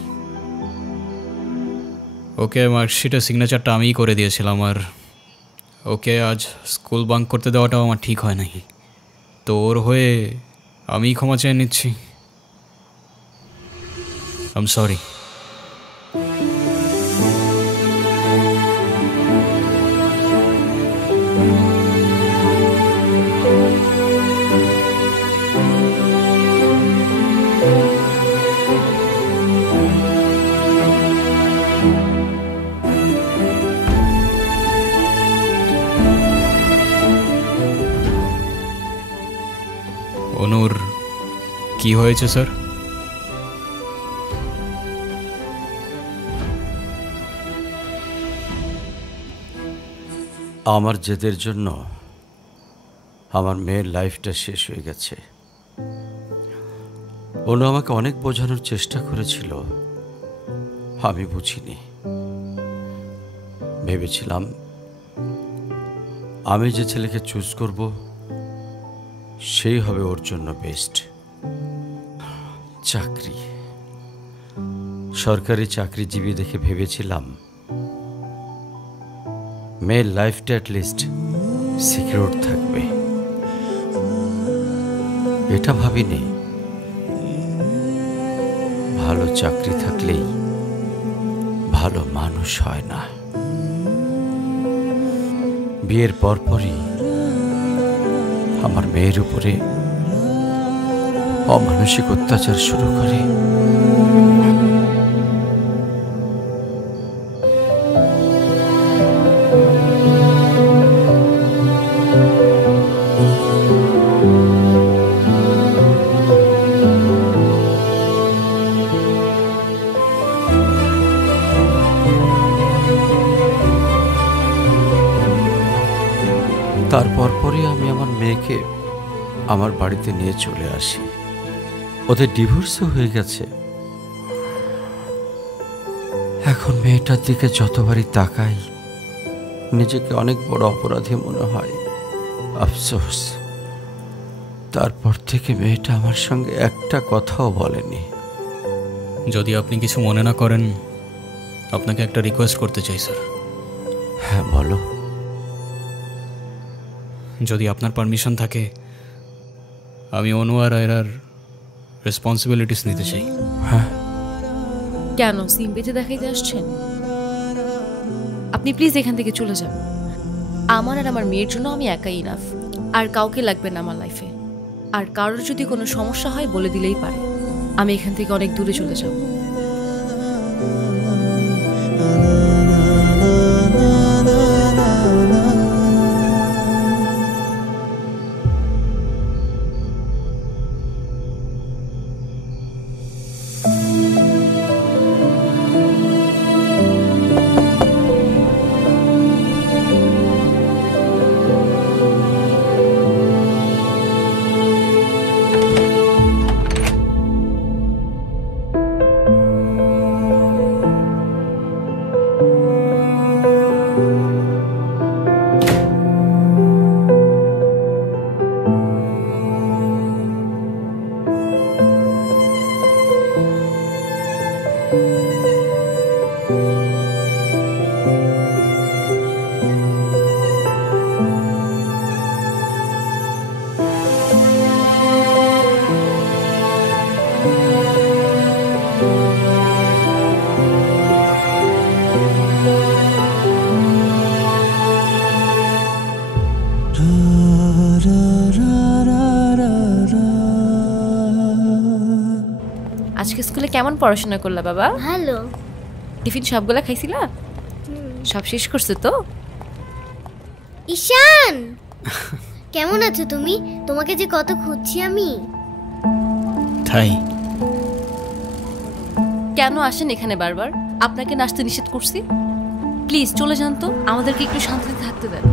ওকে মার্কশিটের সিগনেচারটা আমিই করে দিয়েছিলাম, আর ওকে আজ স্কুল বাঙ্ক করতে দেওয়াটাও আমার ঠিক হয় নাই। তো ওর হয়ে আমিই ক্ষমা চেয়ে নিচ্ছি। I am sorry. অনুর কি হয়েছে স্যার? আমার জেদের জন্য আমার মেয়ের লাইফটা শেষ হয়ে গেছে। অনু আমাকে অনেক বোঝানোর চেষ্টা করেছিল, আমি বুঝিনি। ভেবেছিলাম আমি যে ছেলেকে চুজ করব সেই হবে ওর জন্য বেস্ট। চাকরি, সরকারি চাকরিজীবী দেখে ভেবেছিলাম মেয়ের লাইফটা অ্যাটলিস্ট সিকিউর থাকবে। এটা ভাবিনি ভালো চাকরি থাকলেই ভালো মানুষ হয় না। বিয়ের পরপরই আমার মেয়ের উপরে অমানসিক অত্যাচার শুরু করে। তারপর পরে আমি আমার মেয়েকে আমার বাড়িতে নিয়ে চলে আসি। ওদের ডিভোর্সও হয়ে গেছে। এখন মেয়েটার দিকে যতবারই তাকাই নিজেকে অনেক বড় অপরাধী মনে হয়। আফসোস, তারপর থেকে মেয়েটা আমার সঙ্গে একটা কথাও বলেনি। যদি আপনি কিছু মনে না করেন, আপনাকে একটা রিকোয়েস্ট করতে চাই স্যার। হ্যাঁ বলো। যদি আপনার পারমিশন থাকে, আমি অনু আর আয়রার রেসপন্সিবিলিটিস নিতে চাই। হ্যাঁ। কেন সিম্পিতে দেখাইতে আসছেন? আপনি প্লিজ এখান থেকে চলে যান। আমার আর আমার মেয়ের জন্য আমি একাই ইনাফ, আর কাউকে লাগবে না আমার লাইফে। আর কারোর যদি কোনো সমস্যা হয় বলে দিলেই পারে। আমি এখান থেকে অনেক দূরে চলে যাব। আজকে স্কুলে কেমন পড়াশোনা করলা বাবা? ভালো। টিফিন সবগুলা খাইছিলা? সব শেষ করছো তো? ঈশান, কেমন আছো তুমি? তোমাকে যে কত খুঁজছি আমি। তাই কেন আসেন এখানে বারবার? আপনাকে নাচতে নিষেধ করছি? প্লিজ চলে যান তো, আমাদেরকে একটু শান্তিতে থাকতে দেন।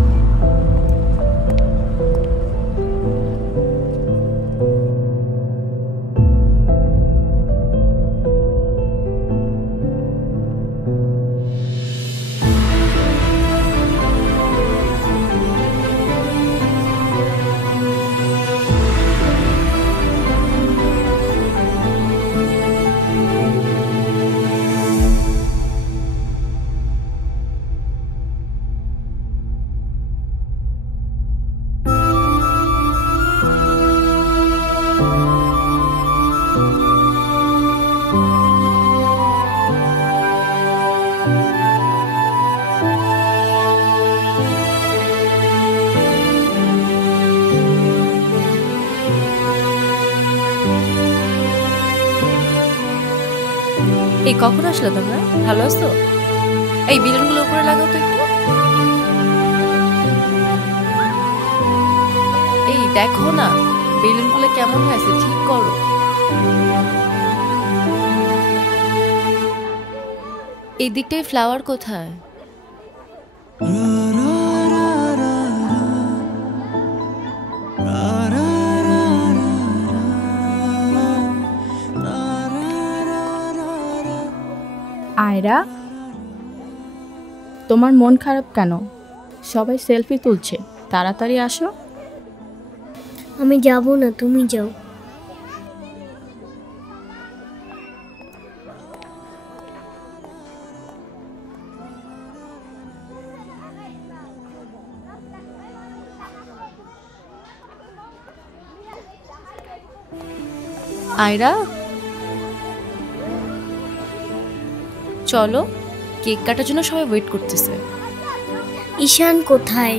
এই কখন আসলে তোমরা? ভালো আছো? এই বেলুনগুলো উপরে লাগাও তো একটু। এই দেখো না বেলুনগুলো কেমন হয়েছে, ঠিক করো। এই দিকটায় ফ্লাওয়ার কোথায়? আয়রা, তোমার মন খারাপ কেন? সবাই সেলফি তুলছে, তাড়াতাড়ি আসো। আমি যাব না, তুমি যাও। আয়রা চলো, কেক কাটার জন্য সবাই ওয়েট করতেছে। ঈশান কোথায়?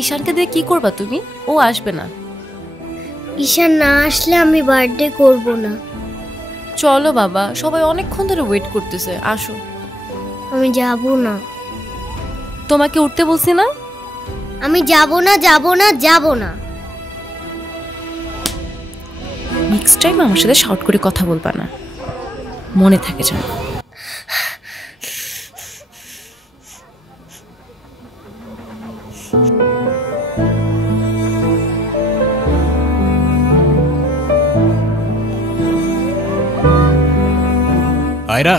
ঈশানকে দিয়ে কি করবা তুমি? ও আসবে না। ঈশান না আসলে আমি বার্থডে করব না। চলো বাবা, সবাই অনেকক্ষণ ধরে ওয়েট করতেছে, আসো। আমি যাব না। তোমাকে উঠতে বলছি না? আমি যাব না, যাব না, যাব না। নেক্সট টাইম আমার সাথে শর্ট করে কথা বলবা না, মনে থাকে যেন। আয়রা,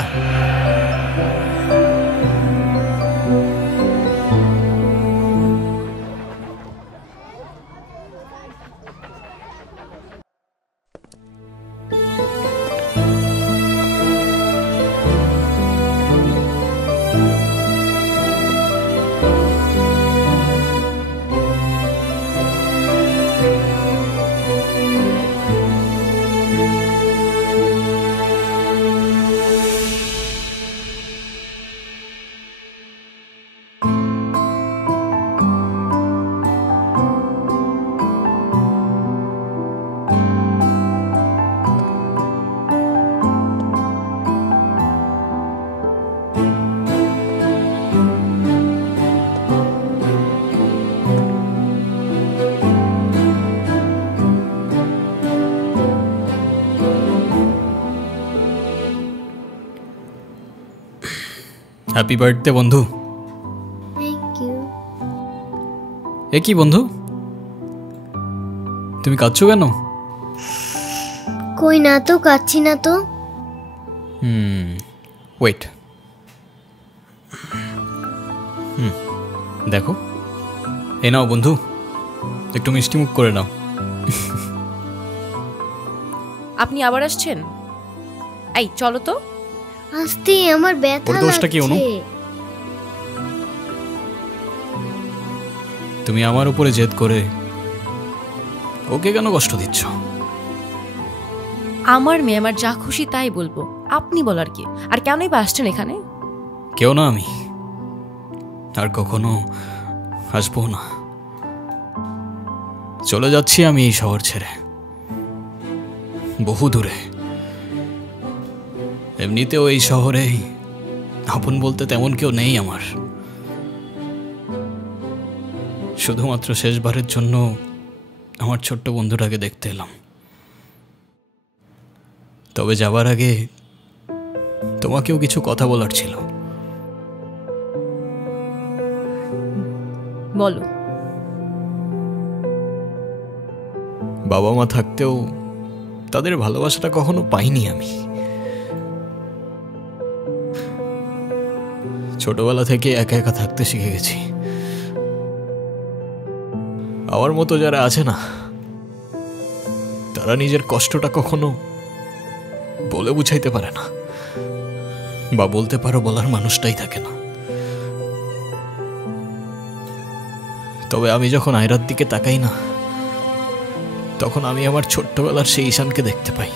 হ্যাপি বার্থডে বন্ধু। Thank you. এ কি বন্ধু, তুমি কাঁদছো কেন? কই না তো, কাচ্ছি না তো। ওয়েট, দেখো, এ নাও বন্ধু, একটু মিষ্টি মুখ করে নাও। আপনি আবার আসছেন? এই চলো তো। আস্তে, আমার ব্যথা ওর দোষটা কি অনু? লাগছে। তুমি আমার উপরে জেদ করে ওকে কেন কষ্ট দিচ্ছ? আমার মেয়ে, আমার যা খুশি তাই বলবো, আপনি বলার কি? আর কেনই বা আসছেন এখানে? কেউ না আমি, আর কখনো আসবো না। চলে যাচ্ছি আমি এই শহর ছেড়ে, বহু দূরে। এমনিতেও এই শহরে আপন বলতে তেমন কেউ নেই আমার। শুধুমাত্র শেষবারের জন্য আমার ছোট্ট বন্ধুটাকে দেখতে এলাম। তবে যাবার আগে তোমাকেও কিছু কথা বলার ছিল। বলো। বাবা মা থাকতেও তাদের ভালোবাসাটা কখনো পাইনি আমি। ছোটবেলা থেকে একা একা থাকতে শিখে গেছি। আমার মতো যারা আছে না, তারা নিজের কষ্টটা কখনো বলে বুঝাইতে পারে না, বা বলতে পারো বলার মানুষটাই থাকে না। তবে আমি যখন আয়রার দিকে তাকাই না, তখন আমি আমার ছোট্টবেলার সেই ঈশানকে দেখতে পাই।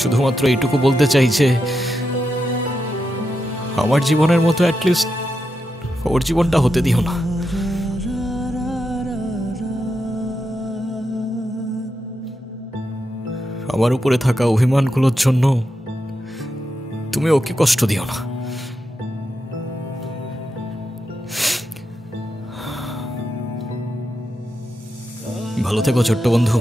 শুধুমাত্র এইটুকু বলতে চাই যে আমার জীবনের মতো অ্যাটলিস্ট ওর জীবনটা হতে দিও না। আমার উপরে থাকা অভিমানগুলোর জন্য তুমি ওকে কষ্ট দিও না। ভালো থেকো ছোট্ট বন্ধু,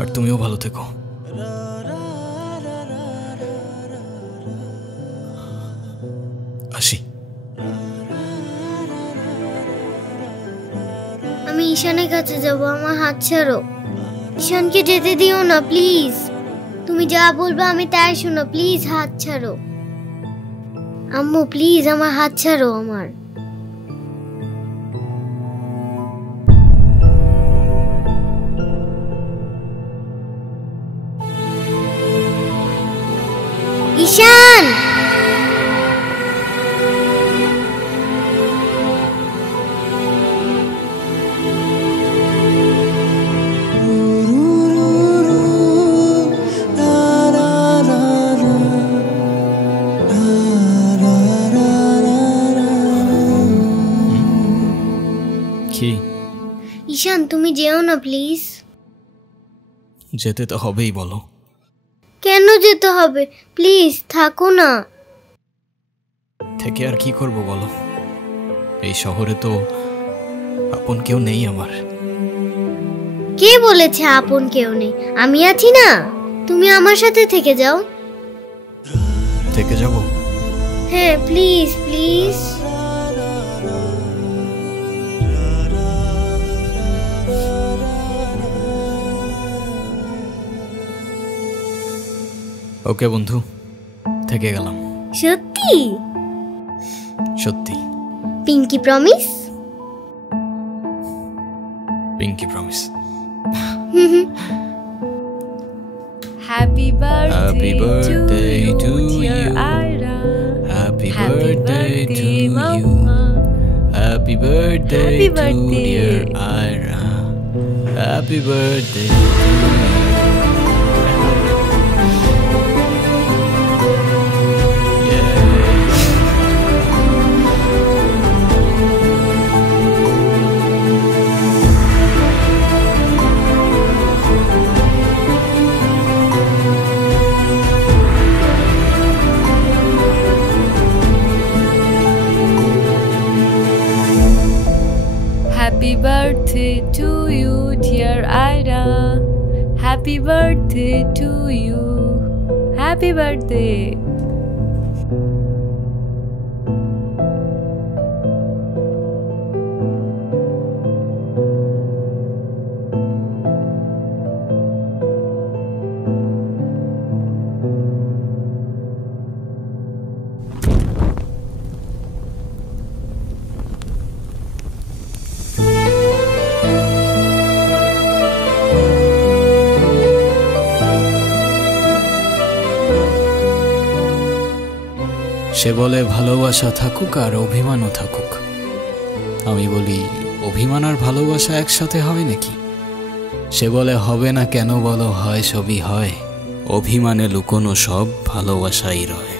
আর তুমিও ভালো থেকো। আসি। আমি ঈশানের কাছে যাব, আমার হাত ছাড়ো। ঈশানকে যেতে দিও না প্লিজ। তুমি যা বলবে আমি তাই শোনো, প্লিজ হাত ছাড়ো। আম্মু প্লিজ আমার হাত ছাড়ো। আমার ঈশান, কি ঈশান তুমি যেও না প্লিজ। যেতে তো হবেই, বলো কেন যেতে হবে? প্লিজ থাকো না। থেকে আর কি করব বলো, এই শহরে তো আপন কেউ নেই আমার। কে বলেছে আপন কেউ নেই? আমি আছি না, তুমি আমার সাথে থেকে যাও। থেকে যাব? হ্যাঁ প্লিজ প্লিজ। ওকে বন্ধু, থেকে গেলাম। সত্যি? সত্যি। Pinky promise? Pinky promise. Happy Happy birthday to you. Ira. Happy birthday to you. Happy birthday to dear Ira. Happy birthday to you. Happy birthday to you, dear Ira. Happy birthday to you. Happy birthday. সে বলে ভালোবাসা থাকুক আর অভিমানও থাকুক। আমি বলি অভিমান আর ভালোবাসা একসাথে হয় নাকি? সে বলে হবে না কেন বলো, হয় সবই হয়, অভিমানে লুকোনো সব ভালোবাসাই রয়।